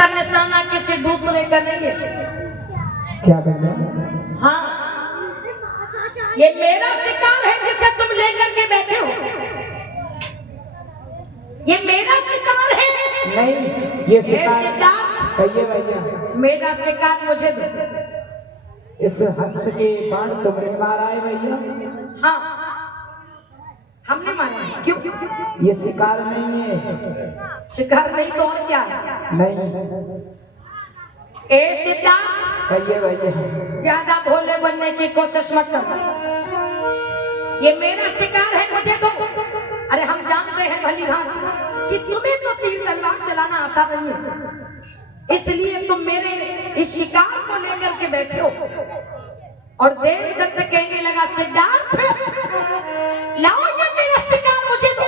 का निशाना किसी दूसरे का नहीं है। क्या करना? हाँ, ये मेरा शिकार है जिसे तुम लेकर के बैठे हो। ये मेरा शिकार है। नहीं, ये शिकार सिद्धार्थ, कहिए भैया। मेरा शिकार मुझे दो। इस हंस के बाण तुम्हें मारा है भैया? हाँ, हमने मारा है। क्यों? ये शिकार नहीं है। शिकार नहीं तो और क्या है? नहीं। ए सिद्धार्थ, कहिए भैया। ज्यादा भोले बनने की कोशिश मत कर। ये मेरा शिकार है, मुझे दो। अरे हम जानते हैं भली भांति कि तुम्हें तो तीर तलवार चलाना आता नहीं है, इसलिए तुम मेरे इस शिकार को लेकर के बैठे हो। और देवदत्त कहने लगा, सिद्धार्थ लाओ ये मेरा शिकार मुझे दो।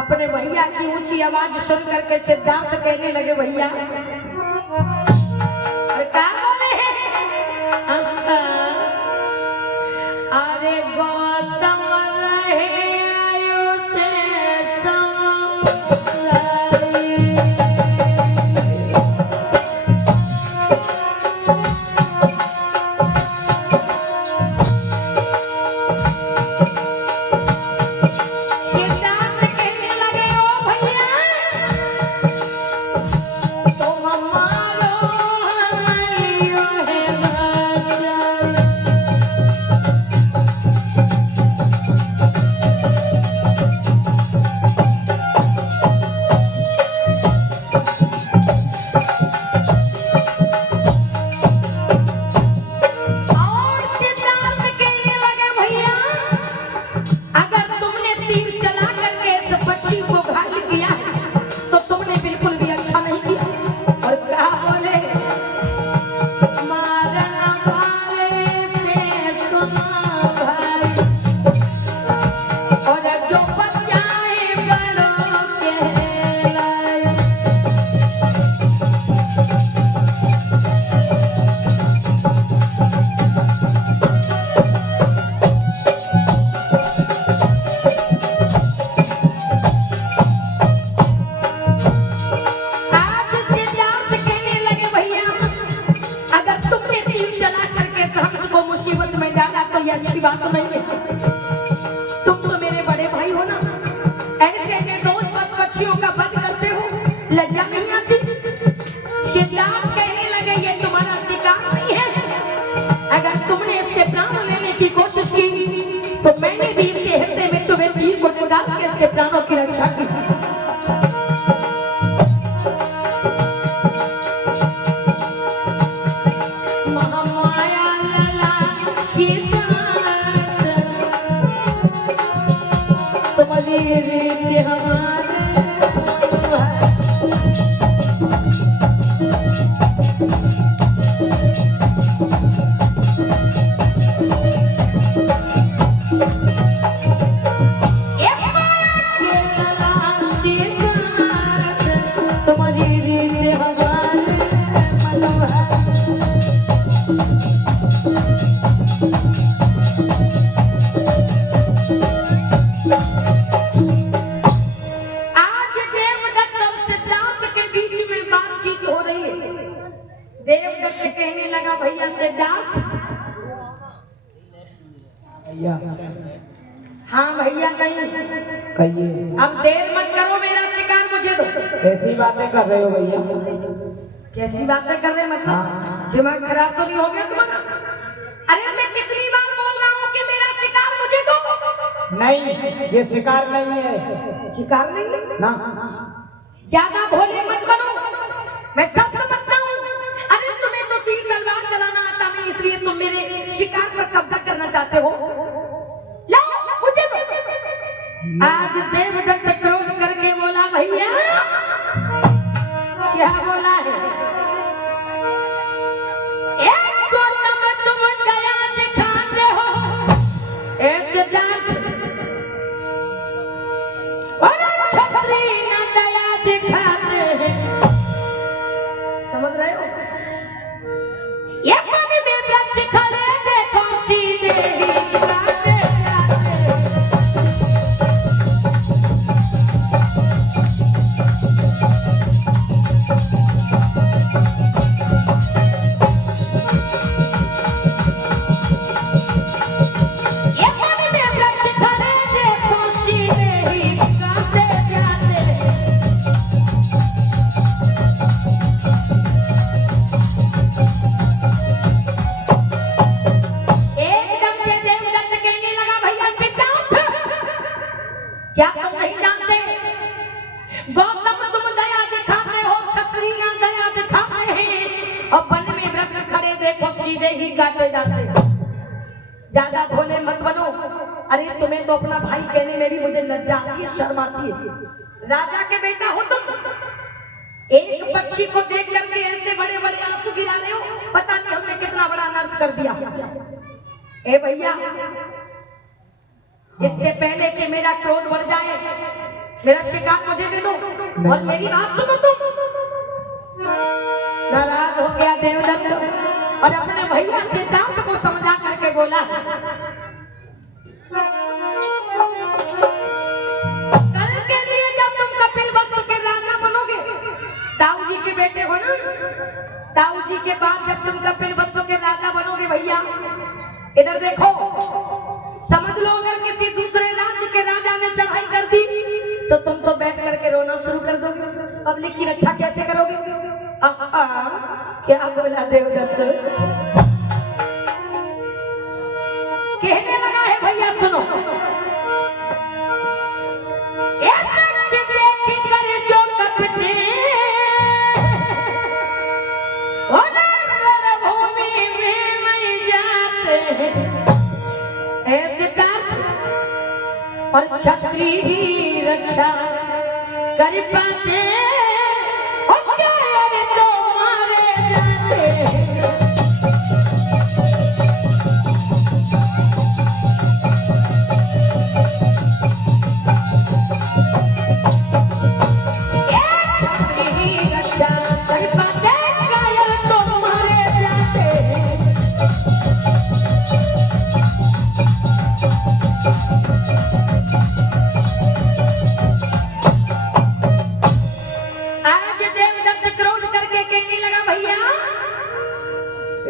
अपने भैया की ऊंची आवाज सुन करके सिद्धार्थ कहने लगे, भैया अरे क्या बोले हैं? अरे गौतम रहे आयुष अच्छी बात नहीं है। तुम तो मेरे बड़े भाई हो ना, ऐसे निर्दोष पक्षियों का वध करते हो, लज्जा नहीं आती? सिद्धार्थ कहने लगे, ये तुम्हारा शिकार नहीं है। अगर तुमने इसके प्राण लेने की कोशिश की तो मैंने भी इसके हिस्से में तुम्हें तीर को डाल के इसके प्राणों की रक्षा की। देवदत्त कहने लगा, भैया सिद्धार्थ। भैया। हाँ भैया, कहिए। अब देर मत करो, मेरा शिकार मुझे दो। कैसी बातें कर रहे हो भैया? कैसी बातें कर रहे मतलब? हाँ। दिमाग खराब तो नहीं हो गया तुम्हारा? अरे मैं कितनी बार बोल रहा हूँ कि मेरा शिकार मुझे दो। नहीं, ये शिकार नहीं है। शिकार नहीं है ना। ज्यादा भोले मत बनो, मैं सब समझता हूँ। अरे तुम्हें तो तीर तलवार चलाना आता नहीं, इसलिए तुम मेरे शिकार पर कब्जा करना चाहते हो। लाओ मुझे दो। आज देवदत्त क्रोध करके बोला, भैया क्या बोला है? एक गौतम तुम दया दिखाते हो, ऐसे छत्री न दया दिखाते हैं। समझ रहे हो? ये पानी में वृक्ष खड़े देखो, सीधे ही जाते जाते। सीधे ही काटे जाते हैं। ज्यादा भोले मत बनो। अरे तुम्हें तो अपना भाई कहने में भी मुझे लज्जा आती है, शर्म आती है। राजा के बेटा हो तुम, एक पक्षी को देख करके ऐसे बड़े बड़े आंसू गिरा रहे हो। पता नहीं हमने कितना बड़ा अनर्थ कर दिया। ए भैया, इससे पहले कि मेरा क्रोध बढ़ जाए, मेरा शिकार मुझे दे दो और मेरी बात सुनो तुम। नाराज हो गया देवदत्त और अपने भैया सिद्धार्थ को समझा करके बोला, कल के लिए जब तुम कपिलवस्तु के राजा बनोगे, ताऊ जी के बेटे हो ना, ताऊ जी के बाद जब तुम कपिलवस्तु के राजा बनोगे भैया, इधर देखो, समझ लो अगर किसी दूसरे राज्य के राजा ने चढ़ाई कर दी तो तुम तो बैठ करके रोना शुरू कर दोगे। पब्लिक की रक्षा कैसे करोगे? क्या बोला देवदत्त? कहने लगा है भैया सुनो, एक देख कर जो कपते रणभूमि में नहीं जाते ऐसे सिद्धार्थ, और क्षत्रिय ही रक्षा कर पाते तो मारे जाते।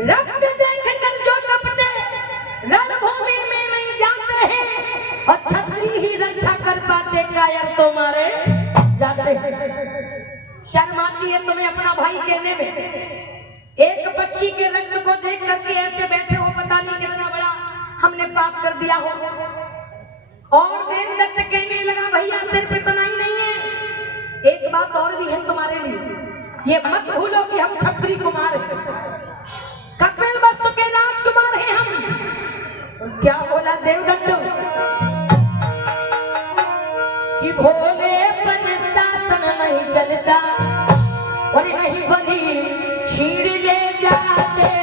रक्त देखकर जो कपते रणभूमि में नहीं जाते हैं और क्षत्रिय ही रक्षा कर पाते, कायर तो मारे जाते हैं। शर्म आती है तुम्हें अपना भाई कहने में। एक पक्षी के रक्त को देख करके ऐसे बैठे हो, पता नहीं कितना बड़ा हमने पाप कर दिया हो। और देवदत्त कहने लगा, भैया सिर्फ इतना ही नहीं है, एक बात और भी है तुम्हारे लिए। ये मत भूलो कि हम क्षत्रिय कुमार हैं, कपिलवस्तु के राजकुमार हैं हम। क्या बोला देवदत्त? कि भोलेपन शासन नहीं चलता और नहीं बली छीड़ ले जाते हैं।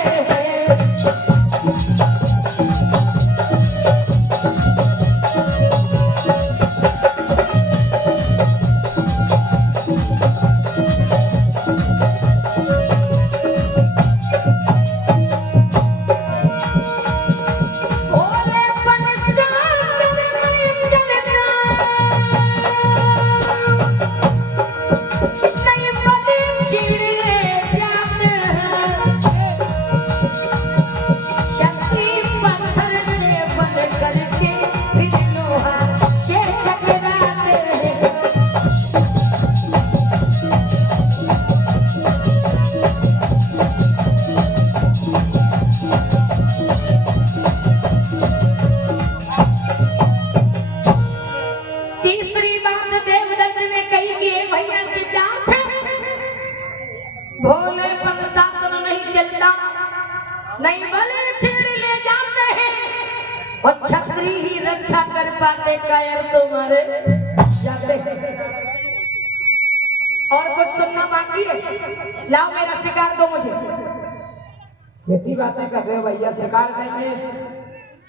भोलेपन शासन नहीं चलता, नहीं बले छीड़ ले जाते हैं और क्षत्रिय ही रक्षा कर पाते, कायर तो मारे जाते हैं। और कुछ सुनना बाकी है? लाओ मेरा शिकार दो मुझे। कैसी बातें कर रहे हो भैया? शिकार नहीं है।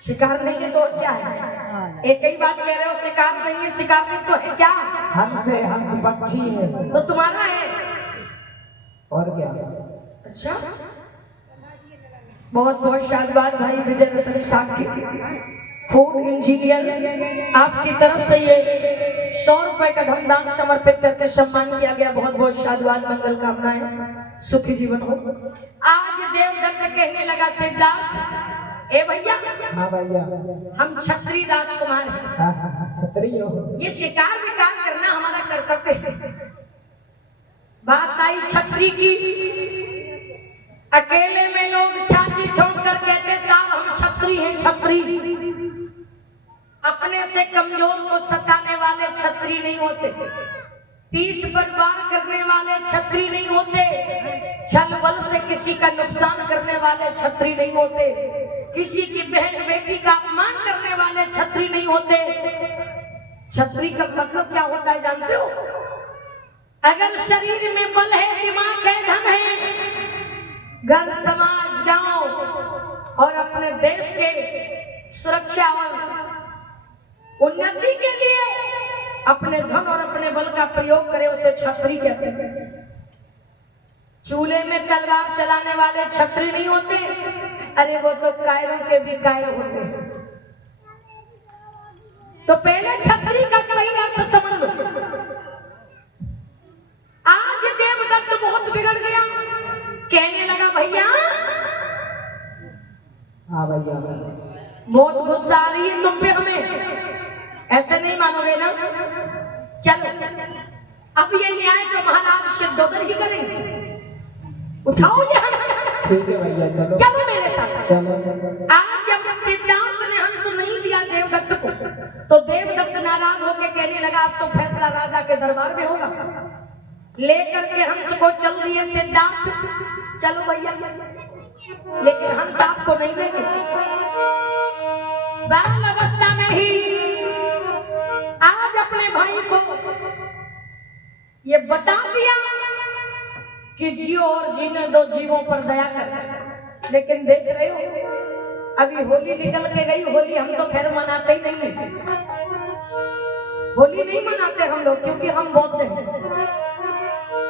शिकार नहीं है तो और क्या है? एक ही बात कह रहे हो, शिकार नहीं है, शिकार नहीं तो है क्या? हमसे हम पक्षी है तो तुम्हारा है और क्या? अच्छा, बहुत बहुत शाबाश भाई विजय रतन साकी, फूड इंजीनियर, आपकी तरफ से ये 100 रुपए का धनदान समर्पित करके सम्मान किया गया। बहुत बहुत शाबाश, मंगल कामनाएं, सुखी जीवन हो। आज देवदत्त कहने लगा, सिद्धार्थ ए भैया, हाँ भैया, हम क्षत्रिय राजकुमार हैं, क्षत्रिय हो, ये शिकार विकार करना हमारा कर्तव्य है। बात आई क्षत्रिय की, अकेले में लोग छाती ठोक कर कहते साहब हम क्षत्रिय हैं, क्षत्रिय। अपने से कमजोर को सताने वाले क्षत्रिय नहीं होते। पीठ पर वार करने वाले छत्री नहीं होते, छल बल से किसी का नुकसान करने वाले छत्री नहीं होते, किसी की बहन बेटी का अपमान करने वाले छत्री नहीं होते। छत्री का मतलब क्या होता है जानते हो? अगर शरीर में बल है, दिमाग है, धन है, घर समाज गांव और अपने देश के सुरक्षा और उन्नति के लिए अपने धन और अपने बल का प्रयोग करे, उसे छत्री कहते हैं। चूल्हे में तलवार चलाने वाले छत्री नहीं होते, अरे वो तो कायरों के भी कायर होते हैं। तो पहले छत्री का सही अर्थ समझ लो। आज देवदत्त बहुत बिगड़ गया, कहने लगा भैया, हाँ भैया, बहुत गुस्सा आ रही है तुम पे, हमें ऐसे नहीं मानोगे ना? चलो अब ये न्याय तो महाराज सिद्धोदन ही करेंगे, उठाओ ये हंस। ठीक है भैया, चलो चलो मेरे साथ। चलो। आज जब सिद्धार्थ ने हंस नहीं दिया देवदत्त को, तो देवदत्त नाराज होकर कहने लगा अब तो फैसला राजा के दरबार में होगा। लेकर के हंस को चल दिए सिद्धार्थ, चलो भैया, लेकिन हंस आपको नहीं देंगे। बाल अवस्था में ही आज अपने भाई को ये बता दिया कि जियो और जीने दो, जीवों पर दया कर। लेकिन देख रहे हो अभी होली निकल के गई, होली हम तो खैर मनाते ही नहीं है, होली नहीं मनाते हम लोग, क्योंकि हम बौद्ध हैं,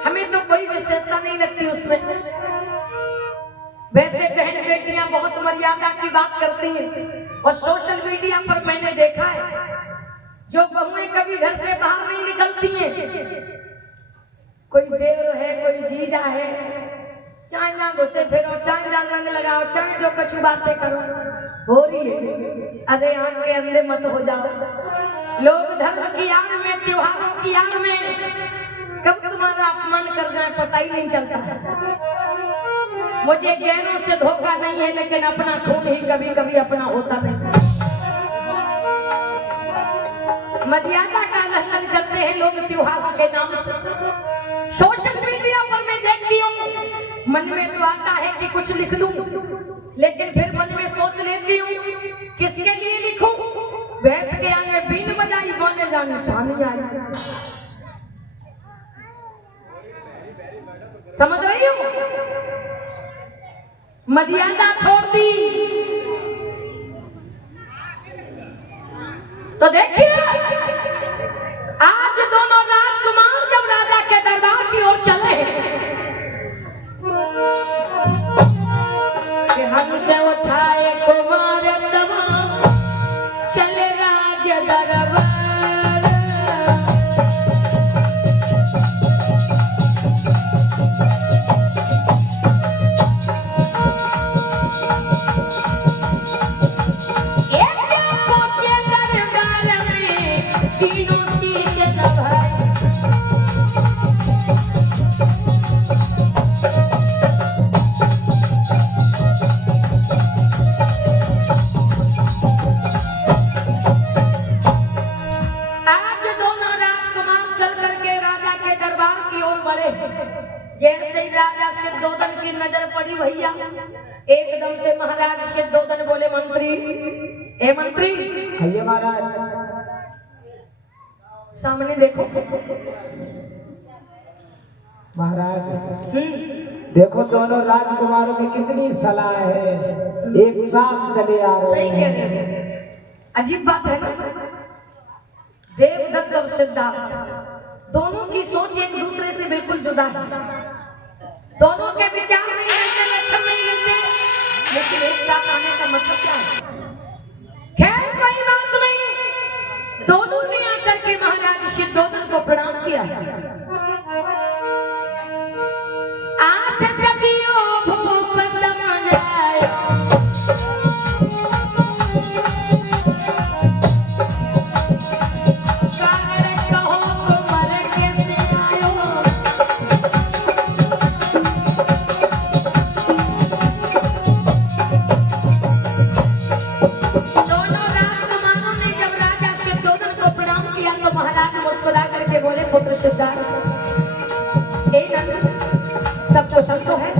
हमें तो कोई विशेषता नहीं लगती उसमें। वैसे बहन बेटियां बहुत मर्यादा की बात करती हैं, और सोशल मीडिया पर मैंने देखा है जो बहुएं कभी घर से बाहर नहीं निकलती हैं, कोई देवर है, कोई जीजा है, चाहे ना घुसे फिरो, चाहे ना रंग लगाओ, चाहे जो कुछ बातें करो, हो रही है। अरे आंख के अंधे मत हो जाओ। लोग धर्म की आड़ में, त्योहारों की आड़ में कब तुम्हारा अपमान कर जाए पता ही नहीं चलता है। मुझे गैरों से धोखा नहीं है, लेकिन अपना खून ही कभी कभी अपना होता नहीं। मर्यादा का उल्लंघन करते हैं लोग त्योहारों के नाम से। सोशल मीडिया पर मैं देखती हूँ, मन में तो आता है कि कुछ लिख दूं, लेकिन फिर मन में सोच लेती हूँ किसके लिए लिखूं। भैंस के आगे बीन बजाई, बोले जाने सानी आई। समझ रही हो? मर्यादा छोड़ दी। तो देखिए आज दोनों राजकुमार जब राजा के दरबार की ओर चले कि हमसे उठाए कुमार दवा, चले राज दरबार। जैसे ही राजा सिद्धोदन की नजर पड़ी भैया, एकदम से महाराज सिद्धोदन बोले, मंत्री, ए मंत्री, भैया महाराज सामने देखो। महाराज देखो दोनों राजकुमारों की कितनी सलाह है, एक साथ चले आ रहे सही कह रहे हैं। अजीब बात है ना, देवदत्त और सिद्धार्थ दोनों की सोच एक दूसरे से बिल्कुल जुदा है, दोनों के विचार नहीं मिलते, लक्षण नहीं मिलते, लेकिन एक साथ आने का मतलब क्या है? खैर कोई बात नहीं, दोनों ने आकर के महाराज सिद्धोदन को प्रणाम किया। आस जगियो भूप समझ आए, मुस्कुरा करके बोले, पुत्र सिद्धार्थ सबको संतो है।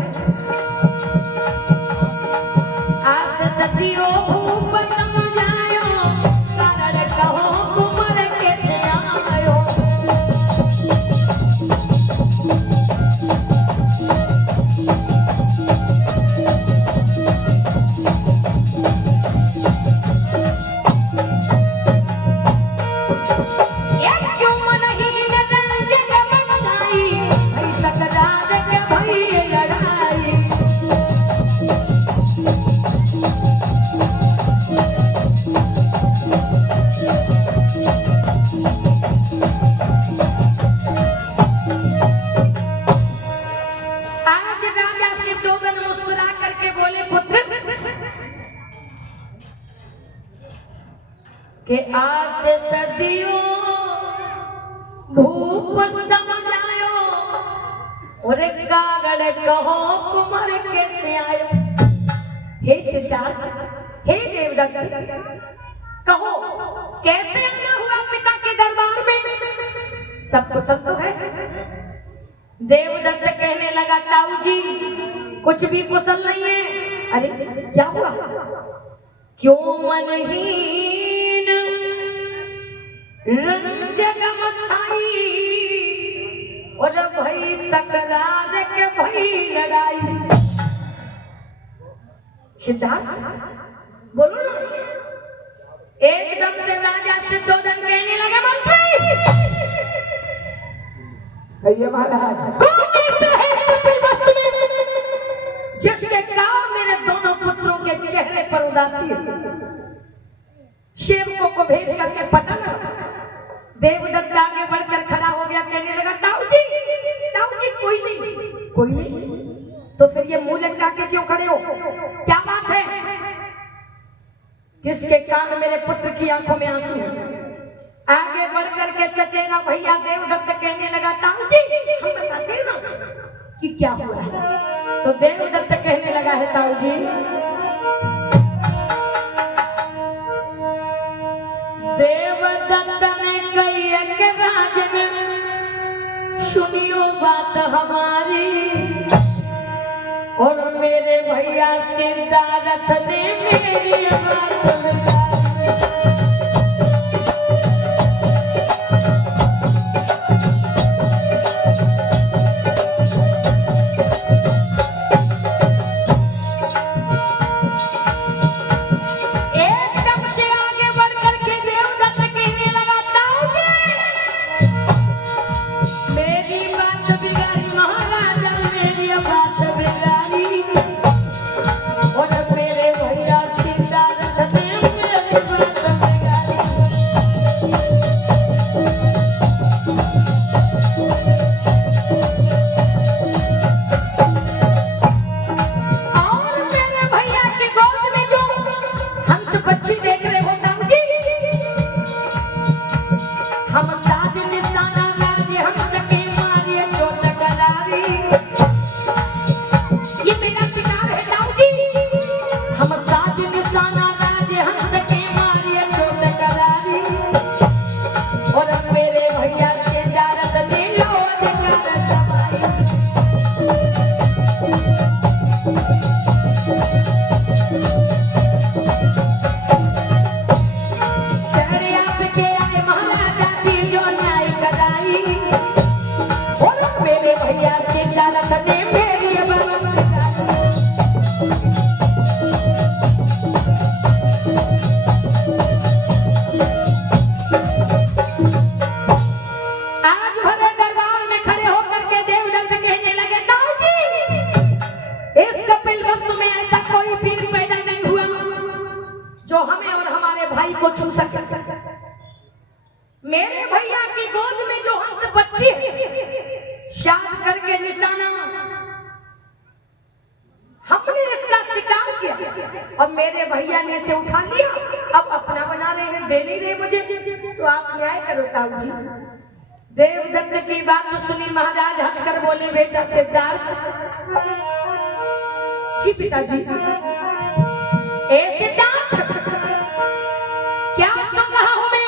आस सदियों भूप समझायो, कारण कहो कुमर कैसे आयो। के आस सदियों भूप समझायो, और कारण कहो कुमार कैसे आयो। हे सिद्धार्थ, हे देवदत्त, कहो कैसे आना हुआ पिता के दरबार में। सब कुशल तो है। देवदत्त कहने लगा ताऊ जी कुछ भी कुशल नहीं है। अरे क्या हुआ? क्यों मनहीन रंजन मछाई, और भई तकरार के भई लड़ाई। सिद्धार्थ बोलो ना। एकदम से राजा शुद्धोधन कहने लगे मंत्री, ये महाराज जिसके कारण मेरे दोनों पुत्रों के चेहरे पर उदासी है, सेवकों को भेज करके पता लगा। देवदत्त आगे बढ़कर खड़ा हो गया, कहने लगा ताऊ जी कोई नहीं कोई नहीं। तो फिर ये मुंह लटका के क्यों खड़े हो? क्या बात है? किसके कारण मेरे पुत्र की आंखों में आंसू है? आगे बढ़कर के चचेरा भैया देवदत्त कहने लगा ताऊ जी हम बताते हैं ना कि क्या हुआ है। तो देवदत्त कहने लगा है ताऊ जी, देवदत्त ने कही के राजन सुनियो बात हमारी, और मेरे भैया सिद्धार्थ ने मेरी बात मेरे भैया की गोद में जो हंस बच्ची शाद करके निशाना हमने इसका शिकार किया और मेरे भैया ने इसे उठा लिया, अब अपना बना रहे हैं, दे नहीं रहे मुझे, तो आप न्याय करो ताऊ जी। देवदत्त की बात सुनी महाराज हंसकर बोले, बेटा सिद्धार्थ जी पिताजी। ए सिद्धार्थ क्या सुन रहा हूं मैं?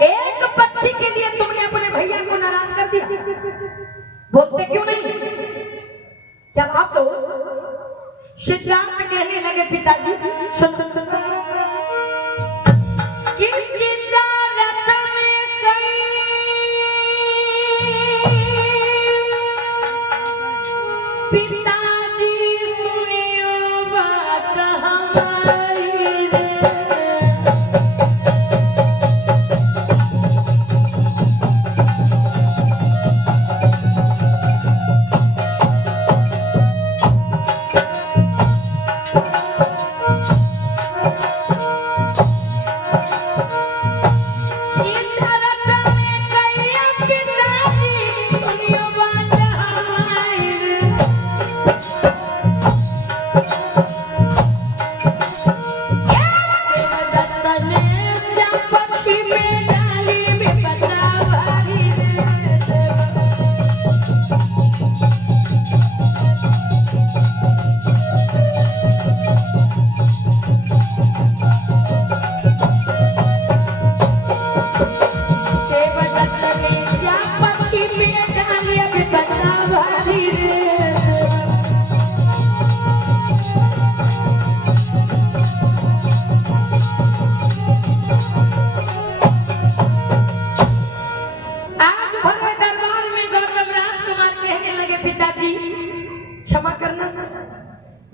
एक बच्ची के लिए तुमने अपने भैया को नाराज कर दिया, बोलते क्यों नहीं? जवाब दो। सिद्धार्थ कहने लगे पिताजी सुन सुन सुन पिताजी सुनियो बात हमारी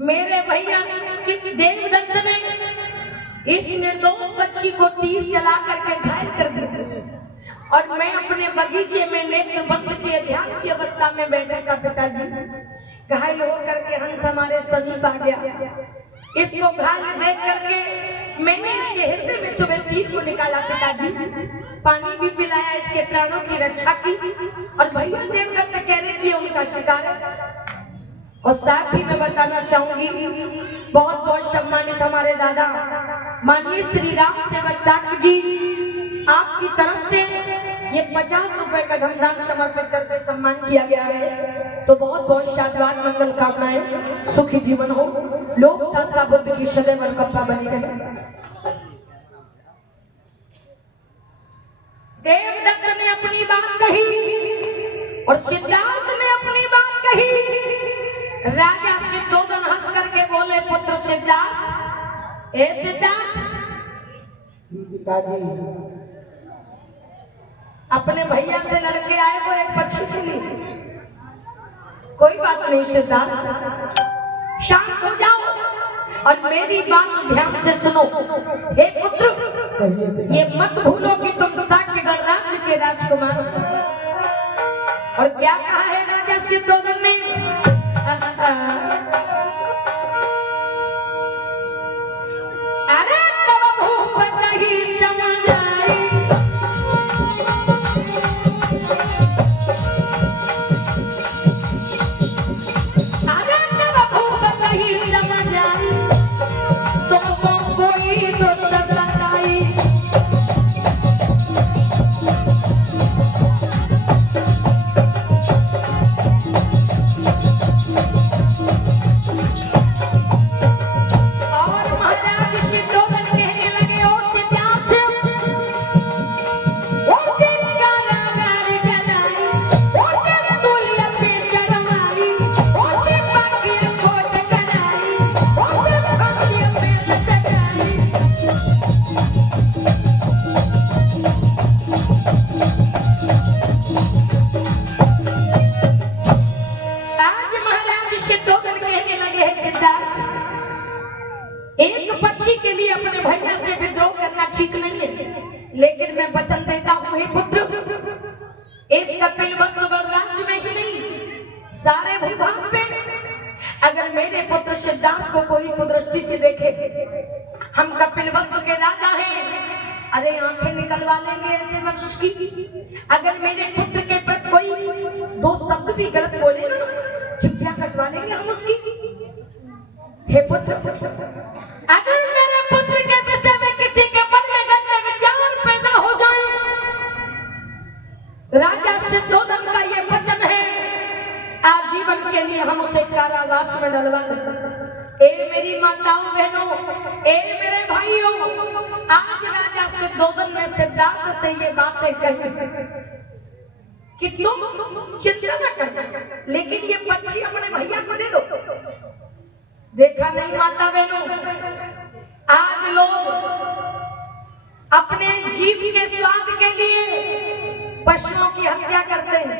मेरे भैया देवदत्त ने इस निर्दोष बच्ची को तीर चला करके घायल कर दिया और मैं अपने बगीचे में नेत्र बंद किए ध्यान की अवस्था में बैठा था पिताजी। घायल होकर के हंस हमारे समीप आ गया। इसको घायल देख करके मैंने इसके हृदय में सुबह तीर को निकाला पिताजी, पानी भी पिलाया, इसके प्राणों की रक्षा की और भैया देवदत्त कह रहे कि उनका शिकार है। और साथ ही मैं बताना चाहूंगी बहुत बहुत सम्मानित हमारे दादा माननीय श्री राम सेवक साक्य जी, आपकी तरफ से ये 50 रुपए का धनदान समर्पित करके सम्मान किया गया है। तो बहुत बहुत शादवाद मंगल कामनाएं, सुखी जीवन हो, लोक शास्त्रा बुद्ध की सदैव कृपा बनी रहे। देवदत्त ने अपनी बात कही और सिद्धार्थ ने अपनी बात कही। राजा सिद्धोदन हंस करके बोले, पुत्र सिद्धार्थ, ए सिद्धार्थ, अपने भैया से लड़के आए वो एक पक्षी के लिए, कोई बात नहीं सिद्धार्थ, शांत हो जाओ और मेरी बात ध्यान से सुनो। हे पुत्र, ये मत भूलो कि तुम साक्यगढ़ राज्य के राजकुमार हो। और क्या कहा है राजा सिद्धोदन ने? अरे तब भूप नहीं समझ आई, अरे तब भूप नहीं समझ आई, तुमको कोई दोस्त बताई। एक पक्षी के लिए अपने भैया से विद्रोह करना ठीक नहीं है, लेकिन मैं वचन देता हूँ हे पुत्र, इस कपिलवस्तुगढ़ राज्य में ही नहीं सारे भूभाग पे अगर मेरे पुत्र सिद्धार्थ को कोई कुदृष्टि से देखे, हम कपिलवस्तु के राजा हैं, अरे आंखें निकलवा लेंगे ऐसे मनुष्य की। अगर मेरे पुत्र के प्रति कोई दो शब्द भी गलत बोले ना, चिट्ठियां कटवा लेंगे हम उसकी। हे पुत्र, अगर मेरे पुत्र के विषय में किसी के मन में गंदे विचार पैदा हो जाए, राजा सिद्धोदन का ये वचन है, आजीवन के लिए हम उसे कारावास में डलवा दें। ए मेरी माताओं बहनों, ए मेरे भाइयों, आज राजा सिद्धोदन ने सिद्धार्थ से ये बातें कही कि तुम चिंता न करो, लेकिन ये पक्षी अपने भैया को दे दो। देखा नहीं माता बहनों, आज लोग अपने जीव के स्वाद के लिए पशुओं की हत्या करते हैं।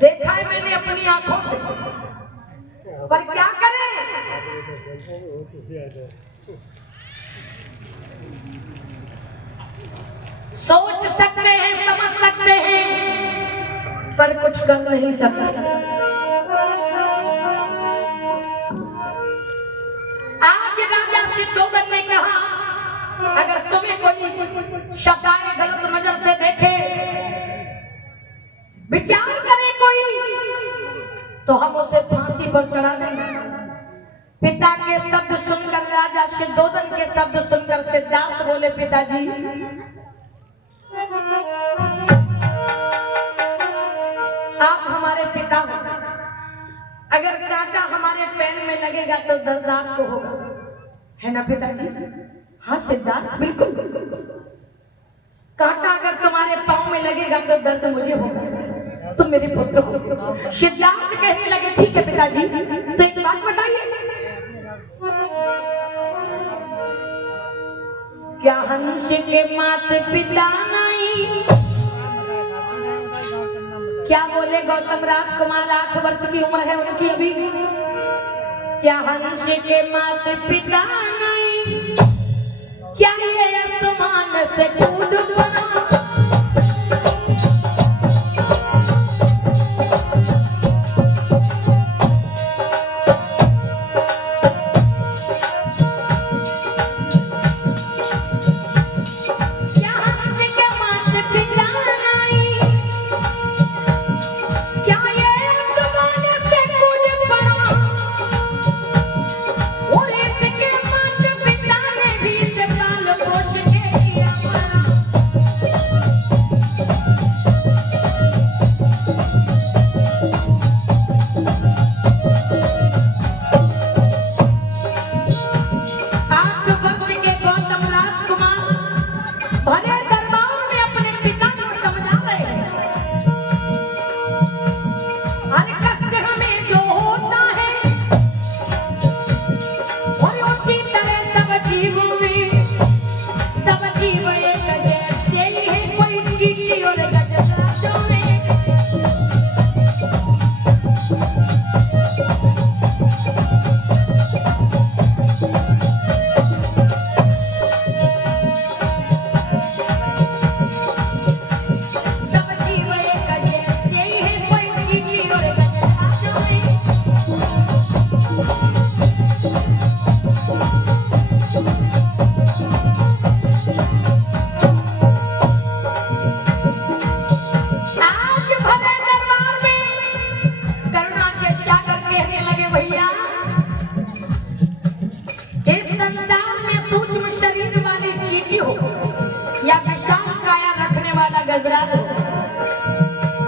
देखा है मैंने अपनी आंखों से, पर क्या करें? सोच सकते हैं, समझ सकते हैं, पर कुछ कर नहीं सकते। आज राजा सिद्धोदन ने कहा, अगर तुम्हें कोई शब्दाए गलत नजर से देखे, विचार करे कोई, तो हम उसे फांसी पर चढ़ा देंगे। पिता के शब्द सुनकर, राजा सिद्धोदन के शब्द सुनकर सिद्धार्थ बोले, पिताजी आप हमारे पिता हो, अगर कांटा हमारे पैर में लगेगा तो दर्द आपको होगा, है ना पिताजी? हाँ सिद्धार्थ, बिल्कुल। कांटा अगर तुम्हारे पांव में लगेगा तो दर्द मुझे होगा, तुम मेरे पुत्र हो। सिद्धार्थ कहने लगे, ठीक है पिताजी, तो एक बात बताइए, क्या हंस के माता पिता नहीं? क्या बोले गौतम राजकुमार? 8 वर्ष की उम्र है उनकी अभी। क्या हंस के माता पिता नहीं? क्या ये आसमान से कूद पड़ा?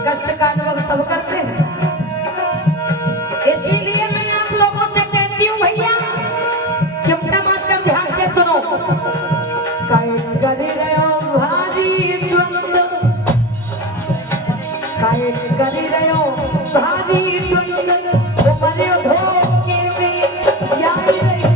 कष्ट का अनुभव सब करते हैं, इसीलिए मैं आप लोगों से कहती हूँ भैया, चिमटा मास्टर ध्यान से सुनो। कर रहे हो भारी द्वंद्व, कर रहे हो भारी द्वंद्व, तुम्हारे धोखे में याद रहे।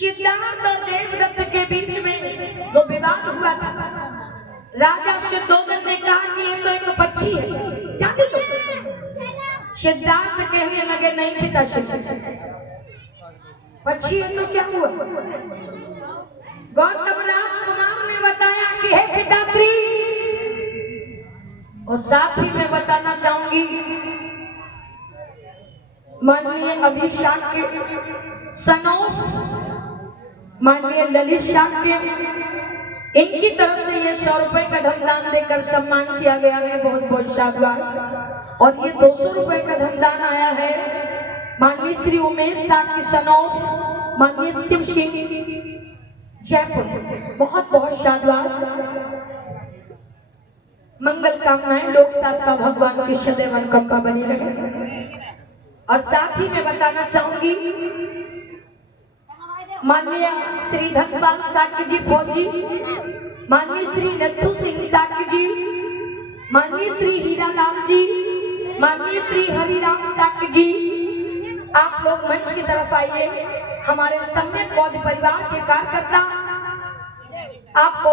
सिद्धार्थ और देवदत्त के बीच में जो विवाद हुआ था, राजा शुद्धोधन ने कहा कि ये तो एक पक्षी है, जाने दो। सिद्धार्थ कहने लगे नहीं पिताश्री, पक्षी है तो क्या हुआ? गौतम राजकुमार ने बताया कि हे पिताश्री, और साथ ही मैं बताना चाहूंगी माननीय अभिषेक के सनोफ माननीय ललित शाक्य, इनकी तरफ से ये 100 रुपए का धनदान देकर सम्मान किया गया है, बहुत बहुत शाबाश। और ये 200 रुपए का धनदान आया है माननीय श्री उमेश शाक्य सनोफ, माननीय शिव सिंह जयपुर, बहुत बहुत शाबाश। मंगल कामनाएं लोक शास्त्रा भगवान की सदैव अनुकंपा बनी रहे। और साथ ही मैं बताना चाहूंगी माननीय श्री धनपाल शाक्य जी फौजी, माननीय श्री नथु सिंह शाक्य जी, माननीय श्री हीरालाल जी, माननीय श्री हरिराम शाक्य जी, आप लोग मंच की तरफ आइए। हमारे सम्यक बौद्ध परिवार के कार्यकर्ता आपको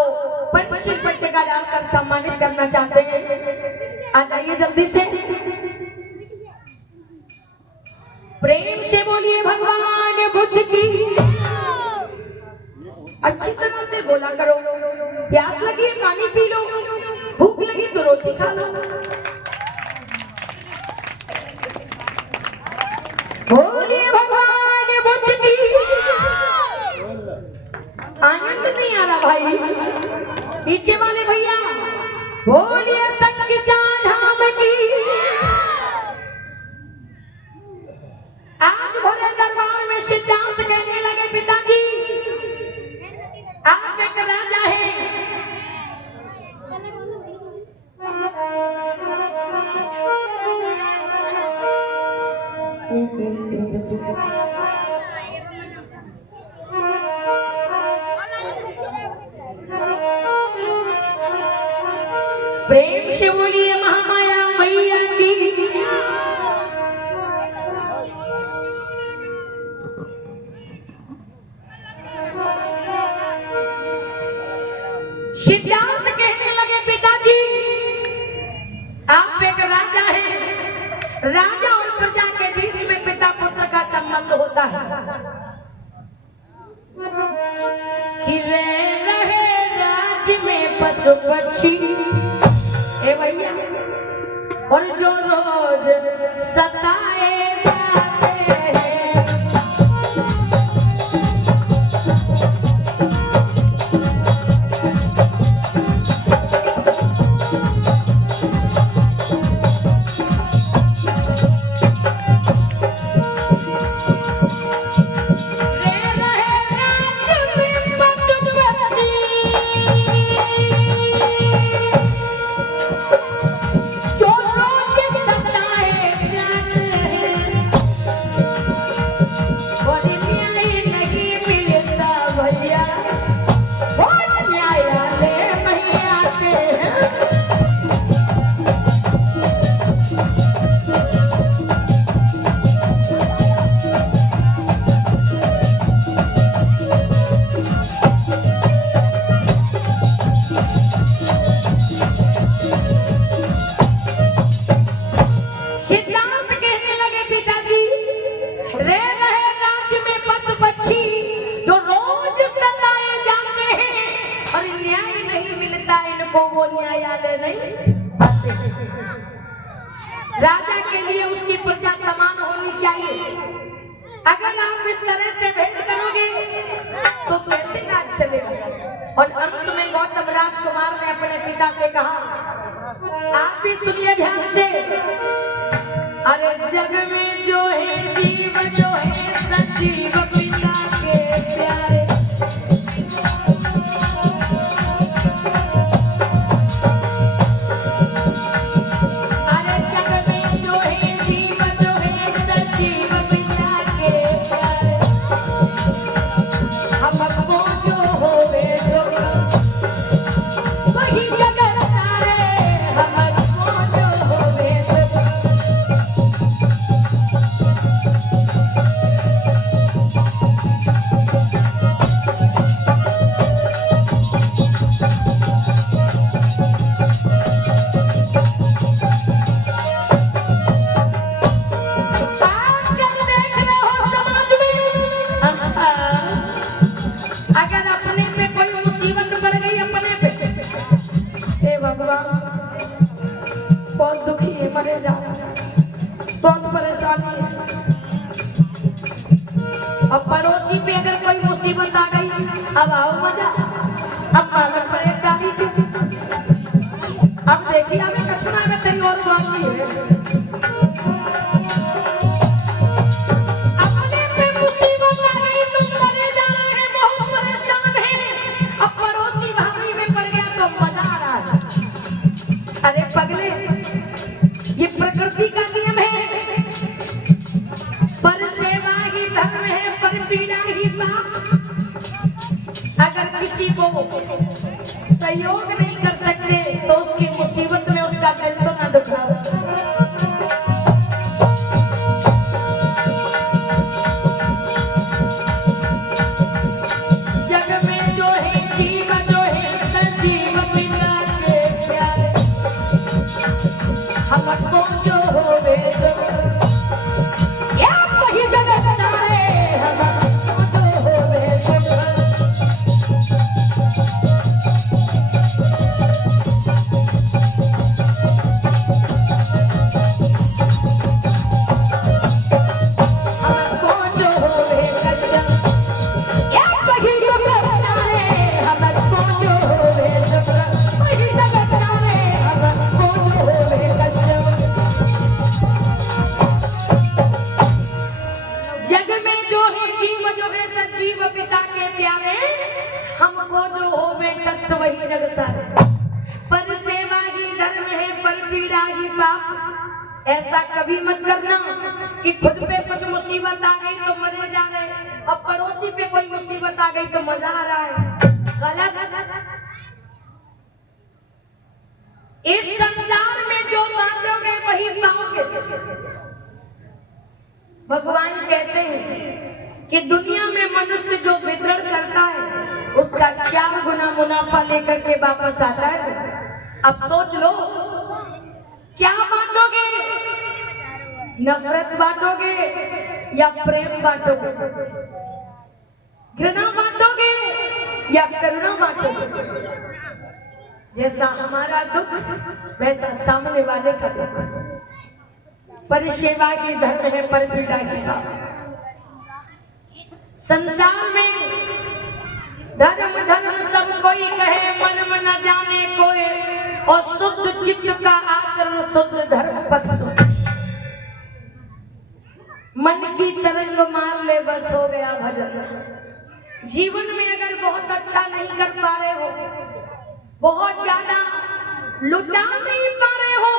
पंचशील पट्टिका डालकर सम्मानित करना चाहते हैं, आ जाइए जल्दी से। प्रेम से बोलिए भगवान बुद्ध की। अच्छी तरह से बोला करो। प्यास लगी है पानी पी लो, भूख लगी तो रोटी खा लो। बोलिए भगवान बुद्ध की। आनंद नहीं आ रहा भाई, पीछे वाले भैया बोलिए संकिसान धाम की। आज भरे दरबार में सिद्धार्थ कहने लगे पिताजी, आप एक राजा हैं, प्रेम से बोलिए महामाया मैया की। सिद्धार्थ कहने लगे पिताजी, आप एक राजा हैं, राजा और प्रजा के बीच में पिता पुत्र का संबंध होता है। कि रहे राज्य में पशु पक्षी, ए भैया, और जो रोज सताए जाते हैं। राजा के लिए उसकी प्रजा समान होनी चाहिए। अगर आप इस तरह से भेद करोगे तो कैसे राज चलेगा? और अंत में गौतम राजकुमार ने अपने पिता से कहा, आप भी सुनिए ध्यान से, अरे जग में जो है जीव जो है सजीव पिता के प्यारे। पड़ोसी पे अगर कोई मुसीबत आ गई, अब आओ मजा, अब पागल परेशानी की। अब देखिए हमें कछुआ में तेरी और बाकी है। अपने पे मुसीबत आ गई तो परेशान है, बहुत परेशान है। अब पड़ोसी भाभी में पड़ गया तो मजा आ रहा है। अरे पगले, ये प्रकृति का नियम है, पर सेवा ही धर्म है, पर पीड़ा ही पाप। अगर किसी को सहयोग नहीं कर सकते तो उसकी मुसीबत में उसका दिल तो न दुखाओ। जग में जो है जीव, जो है सजीव बिना के प्यारे, हमको जो होवे या वही जगत जाए, हमको जो होवे वही जग सारे, पर सेवा ही धर्म है, पर पीड़ा ही पाप। ऐसा कभी मत करना कि खुद पे कुछ मुसीबत आ गई तो मरे जा रहे, अब पड़ोसी पे कोई मुसीबत आ गई तो मजा आ रहा है। गलत। इस संसार में जो बांटोगे वही पाओगे। भगवान कहते हैं कि दुनिया में मनुष्य जो वितरण करता है उसका 4 गुना मुनाफा लेकर के वापस आता है। अब सोच लो, क्या बांटोगे? नफरत बांटोगे या प्रेम बांटोगे? घृणा बांटोगे या करुणा बांटोगे? जैसा हमारा दुख वैसा सामने वाले का दुख। पर सेवा की धर्म है, पर पीड़ा की पाप। संसार में धर्म धर्म सब कोई कहे, मन में न जाने कोई, और शुद्ध चित्त का आचरण शुद्ध धर्म पथ शुद्ध। मन की तरंग मार ले बस हो गया भजन। जीवन में अगर बहुत अच्छा नहीं कर पा रहे हो, बहुत ज्यादा लुटा नहीं पा रहे हो,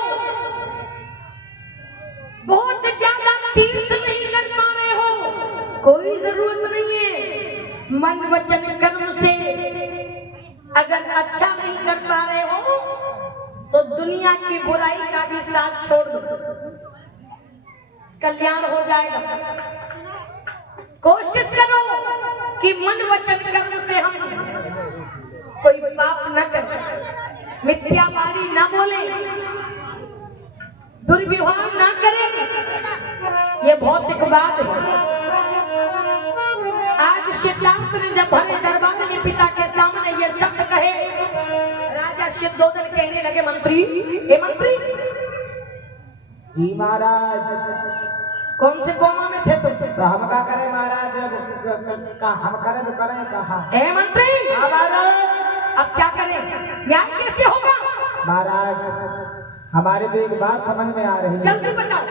बहुत ज्यादा तीर्थ नहीं कर पा रहे हो, कोई जरूरत नहीं है। मन वचन कर्म से अगर अच्छा नहीं कर पा रहे हो तो दुनिया की बुराई का भी साथ छोड़ दो, कल्याण हो जाएगा। कोशिश करो कि मन वचन कर्म से हम कोई पाप न करें, मिथ्यावादी न बोले, दुर्व्यवहार न करें। ये भौतिक बात है। आज सिद्धार्थ ने जब भरे दरबार में पिता के सामने ये शब्द कहे, राजा सिद्धोदन कहने लगे, मंत्री, हे मंत्री। जी महाराज। कौन से कोमा में थे तुम? तो हम क्या करें महाराज, हम करें तो करें कहा। हे मंत्री। हाँ महाराज। अब क्या करें, न्याय कैसे होगा? महाराज हमारे तो एक बात समझ में आ रही है। जल्दी बताओ।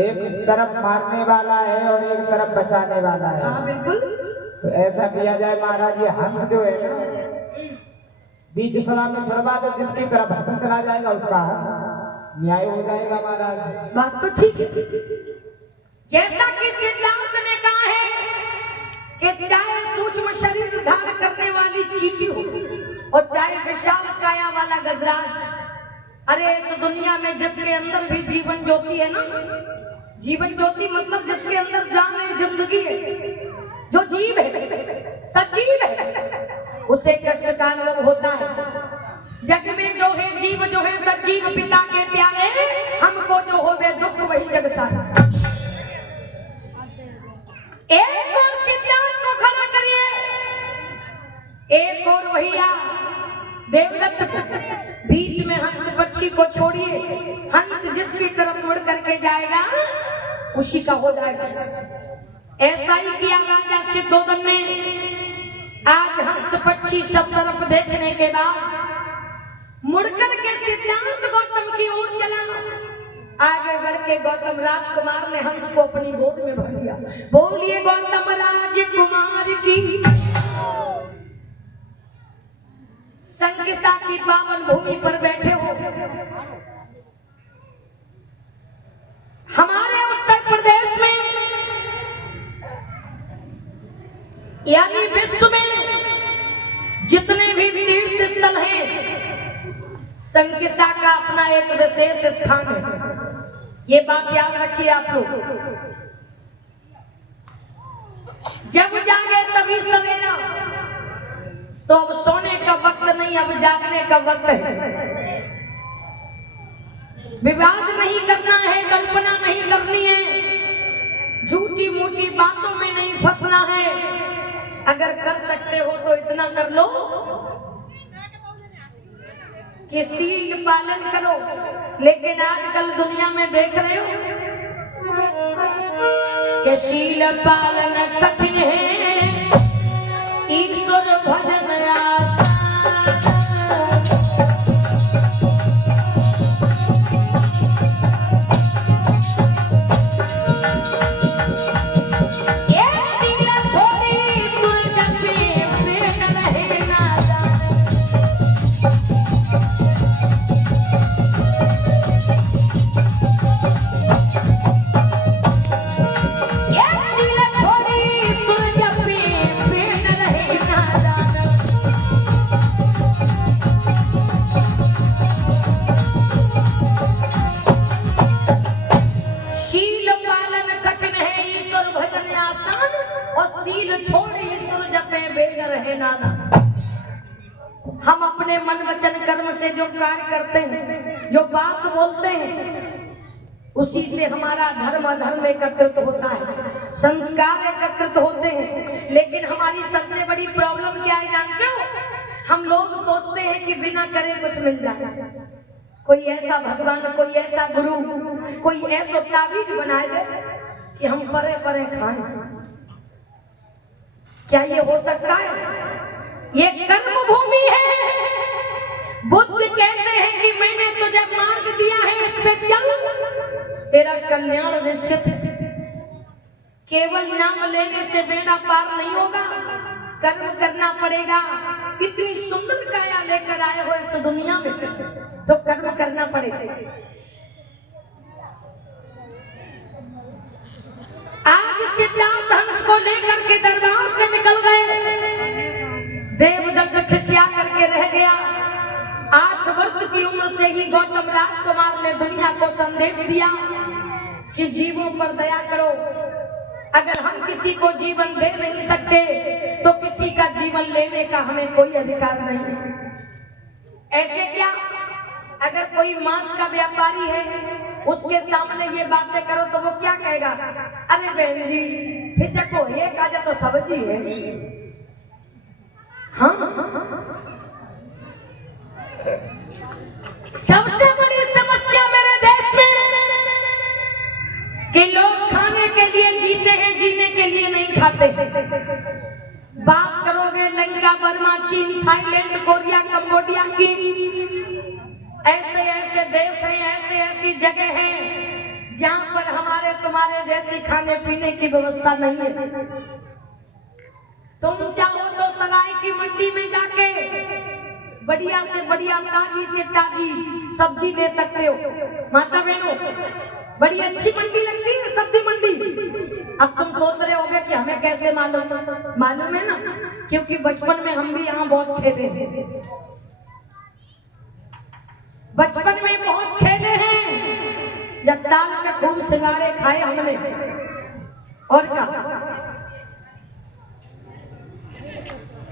एक तरफ मारने वाला है और एक तरफ बचाने वाला है। हाँ बिल्कुल। तो ऐसा किया जाए महाराज, ये हंस जो है ना, बीच सभा में छुड़वा दो, जिसकी तरफ हंस चला जाएगा उसका न्याय हो जाएगा महाराज। बात तो ठीक है। जैसा कि सिद्धार्थ ने कहा है कि चाहे सूक्ष्म शरीर धारण करने वाली चींटी हो और चाहे विशाल काया वाला गजराज, अरे इस दुनिया में जिसके अंदर भी जीवन ज्योति है ना, जीवन ज्योति मतलब जिसके अंदर जान है, जिंदगी है, जो जीव है, सजीव है, उसे कष्ट का अनुभव होता है। जग में जो है जीव, जो है सजीव पिता के प्यारे, हमको जो होवे दुख वही जग सारा। एक और सिद्धांत को खड़ा करिए, एक और भैया देवदत्त को, बीच में हंस पक्षी को छोड़िए। हंस जिसकी तरफ मुड़ करके जाएगा उसी का हो जाएगा। ऐसा ही किया राजा सिद्धोदन ने। आज हंस पक्षी सब तरफ देखने के बाद मुड़कर के सिद्धांत गौतम की ओर चला। आगे बढ़ के गौतम राजकुमार ने हंस को अपनी गोद में भर लिया। बोलिए गौतम राजकुमार की। संकिसा की पावन भूमि पर बैठे हो। हमारे उत्तर प्रदेश में यानी विश्व में जितने भी तीर्थ स्थल हैं, संकिसा का अपना एक विशेष स्थान है। ये बात याद रखिए आप लोग। जब जागे तभी सवेरा, तो अब सोने का वक्त नहीं, अब जागने का वक्त है। विवाद नहीं करना है, कल्पना नहीं करनी है, झूठी मूठी बातों में नहीं फंसना है। अगर कर सकते हो तो इतना कर लो कि शील पालन करो। लेकिन आजकल दुनिया में देख रहे हो कि शील पालन कठिन है, ईश्वर भजन आसान। हम अपने मन वचन कर्म से जो कार्य करते हैं, जो बात बोलते हैं, उसी से हमारा धर्म अधर्म एकत्रित होता है, संस्कार एकत्रित होते हैं। लेकिन हमारी सबसे बड़ी प्रॉब्लम क्या है जानते हो? हम लोग सोचते हैं कि बिना करे कुछ मिल जाए। कोई ऐसा भगवान, कोई ऐसा गुरु, कोई ऐसा ताबीज बनाए दे कि हम परे परे खाएं। क्या ये हो सकता है? ये कर्म भूमि है। बुद्ध कहते हैं कि मैंने तुझे मार्ग दिया है, इस पे चल, तेरा कल्याण निश्चित है। केवल नाम लेने से बेड़ा पार नहीं होगा, कर्म करना पड़ेगा। इतनी सुंदर काया लेकर आए हो इस दुनिया में, तो कर्म करना पड़ेगा। आज सिद्धार्थ हंस को लेकर के दरबार से निकल गए। देवदत्त खिसिया करके रह गया। 8 वर्ष की उम्र से ही गौतम राजकुमार ने दुनिया को संदेश दिया कि जीवों पर दया करो। अगर हम किसी को जीवन दे नहीं सकते तो किसी का जीवन लेने का हमें कोई अधिकार नहीं है। ऐसे क्या, अगर कोई मांस का व्यापारी है, उसके सामने ये बातें करो तो वो क्या कहेगा? अरे बहन जी, फिर को ये काजा तो सब्जी है। हाँ, सबसे बड़ी समस्या मेरे देश में कि लोग खाने के लिए जीते हैं, जीने के लिए नहीं खाते। बात करोगे लंका, बर्मा, चीन, थाईलैंड, कोरिया, कंबोडिया की, ऐसे ऐसे देश हैं, ऐसे ऐसी जगह हैं जहां पर हमारे तुम्हारे जैसी खाने पीने की व्यवस्था नहीं है। तुम चाहो तो सराय की मंडी में जाके बढ़िया से बढ़िया, ताजी से ताजी सब्जी ले सकते हो। माता बहनों, बड़ी अच्छी मंडी लगती है सब्जी मंडी। अब तुम सोच रहे होगे कि हमें कैसे मालूम? मालूम है ना, क्योंकि बचपन में हम भी यहाँ बहुत खेले थे। बचपन में बहुत खेले हैं, जब ताल में खूब सिंगाड़े खाए हमने। और क्या,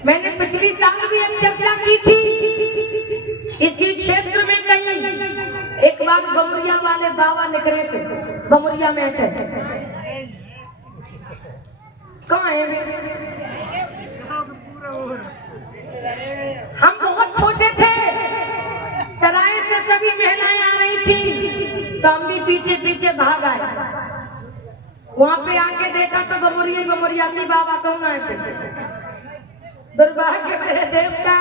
मैंने पिछली साल भी एक चर्चा की थी इसी क्षेत्र में। कहीं एक बार बमुरिया वाले बाबा निकले थे, बमुरिया में थे। कहाँ है वे? हम बहुत छोटे थे, सराय से सभी महिलाएं आ रही थी, तो हम भी पीछे पीछे भाग आए। वहां पे आके देखा तो गमोरियाती बाबा कौन आए थे। दुर्भाग्य मेरे देश का,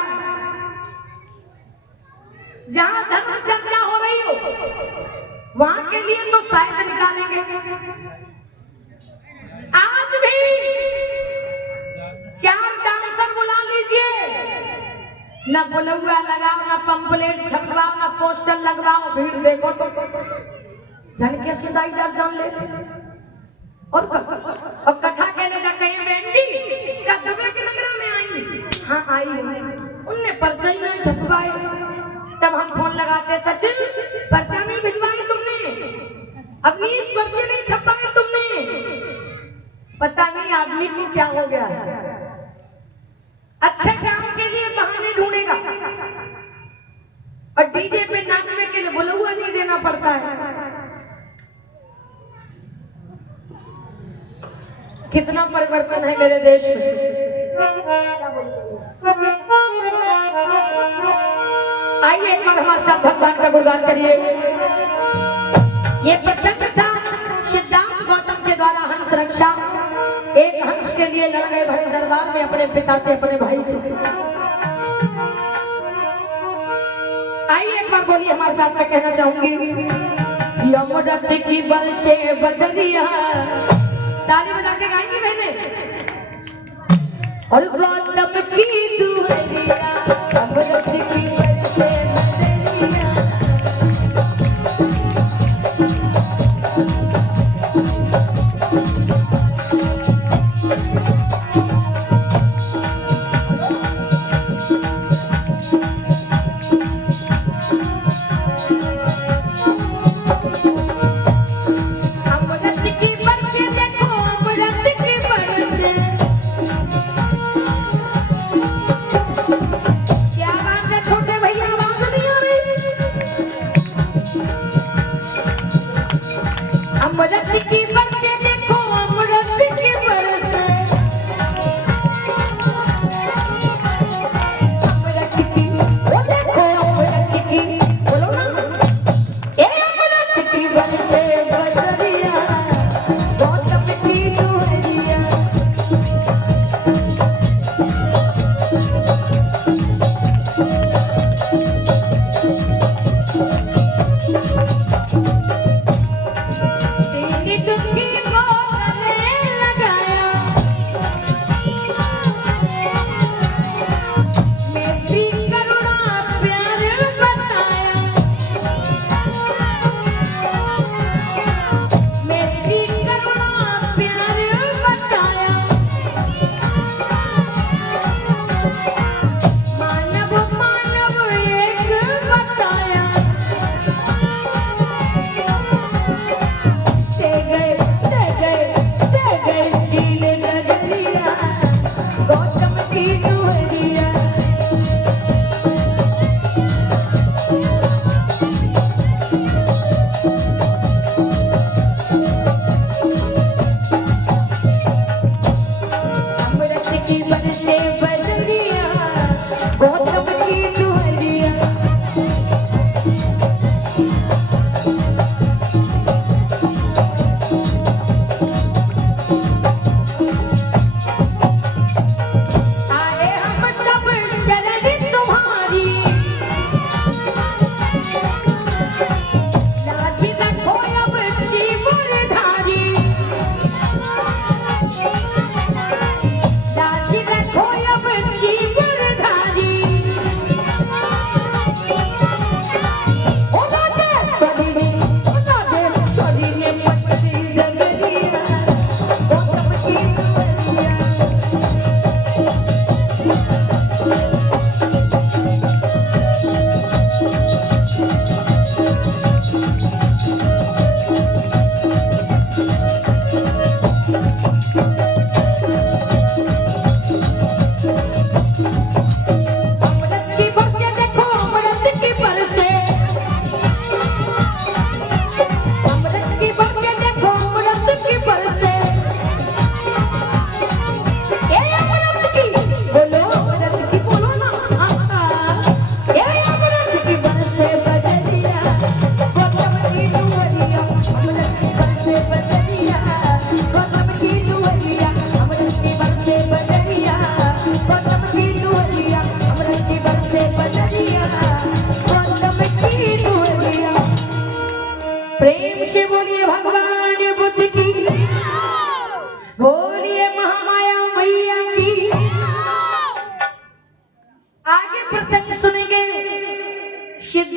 जहां धर्म चर्चा हो रही हो वहां के लिए तो शायद निकालेंगे। आज भी 4 डांसर बुला लीजिए, न बुलौआ लगाओ, न पंपलेट छपवाओ, न पोस्टर लगवाओ, भीड़ देखो तो जन के सुनाई जान लेते। और कथा कहने जा कहीं बेटी का दुबे के नगरा में आई, हाँ आई, उनने पर्चा ही नहीं छपवाए। तब हम फोन लगाते, सचिन पर्चा नहीं भिजवाई तुमने, अपनी इस पर्चे नहीं छपवाए तुमने। पता नहीं आदमी को क्या हो गया, अच्छे काम के लिए बहाने ढूंढेगा और डीजे पे नाचने के लिए बुलौआ नहीं देना पड़ता है। कितना परिवर्तन है मेरे देश में। आइए एक बार हमारे साथ भगवान का गुणगान करिए। ये प्रसंग था सिद्धांत गौतम के द्वारा हंस रक्षा। एक हंस के लिए लड़ गए भरे दरबार में अपने पिता से, अपने भाई से। आइए एक बार बोलिए हमारे साथ, मैं कहना चाहूंगी यमरत की बरसे बदरिया, ताली बजा के गाएंगी बहने। और गौतम की दुहरिया, अमृत की बरसे बदरिया।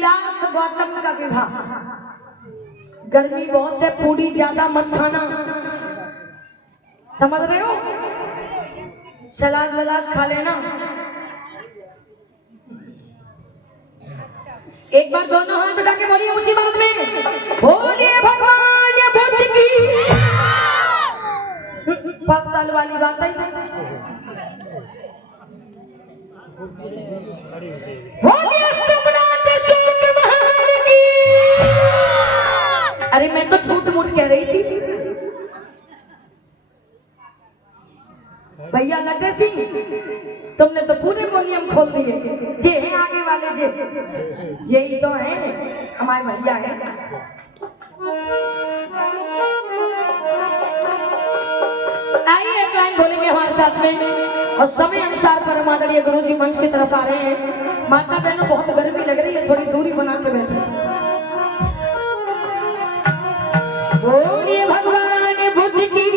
सिद्धार्थ गौतम का विवाह। गर्मी बहुत है, पूरी ज्यादा मत खाना, समझ रहे हो? सलाद वलाद खा लेना। एक बार दोनों हाथ उठा के बोलिए ऊंची बात में, बोलिए भगवान बुद्ध की। 5 साल वाली बात है। बोलिए सोमनाथ शुक्र महान की। अरे मैं तो झूठ मूठ कह रही थी। भैया लटे सिंह, तुमने तो पूरे वॉल्यूम खोल दिए। जे हैं आगे वाले, जे ही तो हैं, हमारे भैया हैं। आइए एक लाइन बोलेंगे हमारे साथ में, और समय अनुसार परम आदरणीय गुरुजी मंच की तरफ आ रहे हैं। माता बहनों बहुत गर्मी लग रही है, थोड़ी दूरी बना के बैठो। बोलिए भगवान बुद्ध की।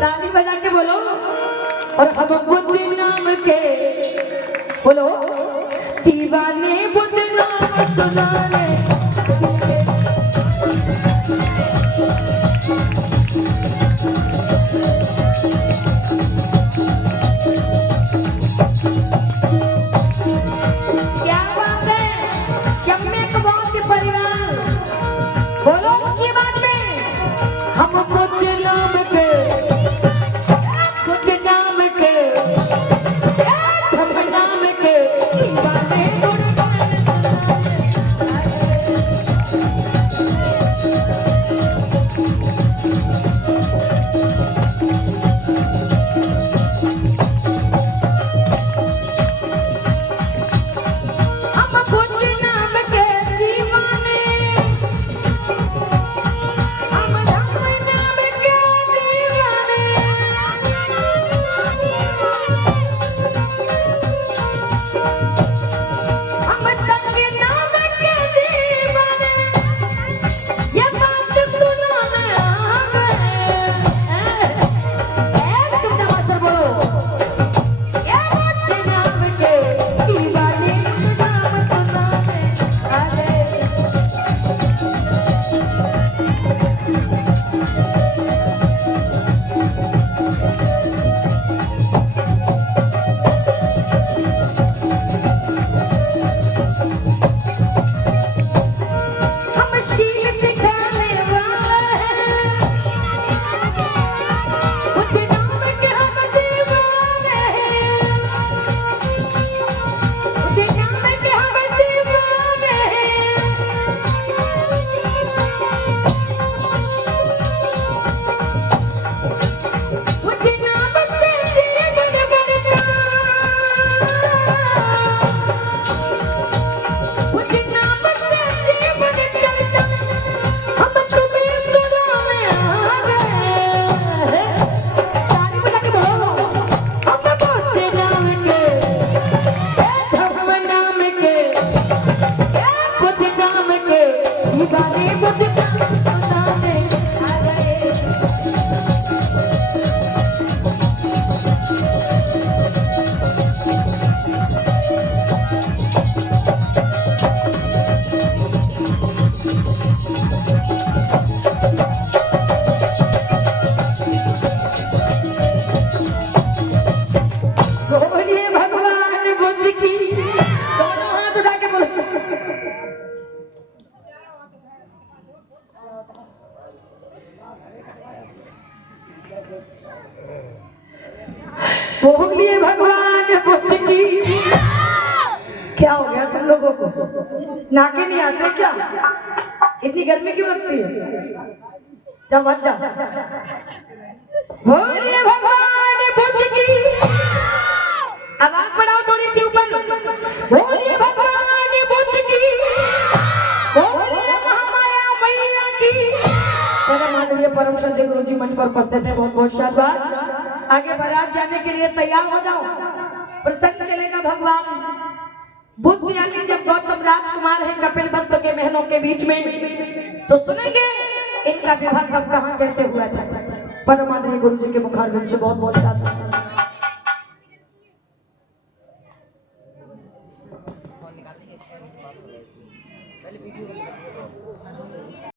ताली बजा के बोलो, और हम बुद्ध नाम के बोलो, दीवाने बुद्ध नाम सुनाने। क्या बात है, जम्मे कबाब के परिवार, बोलो ऊंची बात में, हम बुद्ध नाम के, बुद्ध नाम के, धर्म नाम के दीवाने बुद्ध। बोलिए भगवान बुद्ध की। क्या हो गया तुम लोगों को, नाके नहीं आते क्या? इतनी गर्मी क्यों लगती है? जब मत जाओ। बोलिए भगवान बुद्ध की। आवाज बढ़ाओ थोड़ी सी ऊपर। बोलिए भगवान बुद्ध की। बोलिए महामाया मैया की। परम आदरणीय परम श्रद्धेय गुरुजी मंच पर उपस्थित है, बहुत बहुत शाबाश। आगे बारात जाने के लिए तैयार हो जाओ। प्रसंग चलेगा भगवान बुद्ध यानी जब गौतम राजकुमार है कपिल वस्तु के महलों के बीच में, तो सुनेंगे इनका विवाह कब कहाँ कैसे हुआ था। परम आदरणीय गुरु जी के मुखारविंद से बहुत बहुत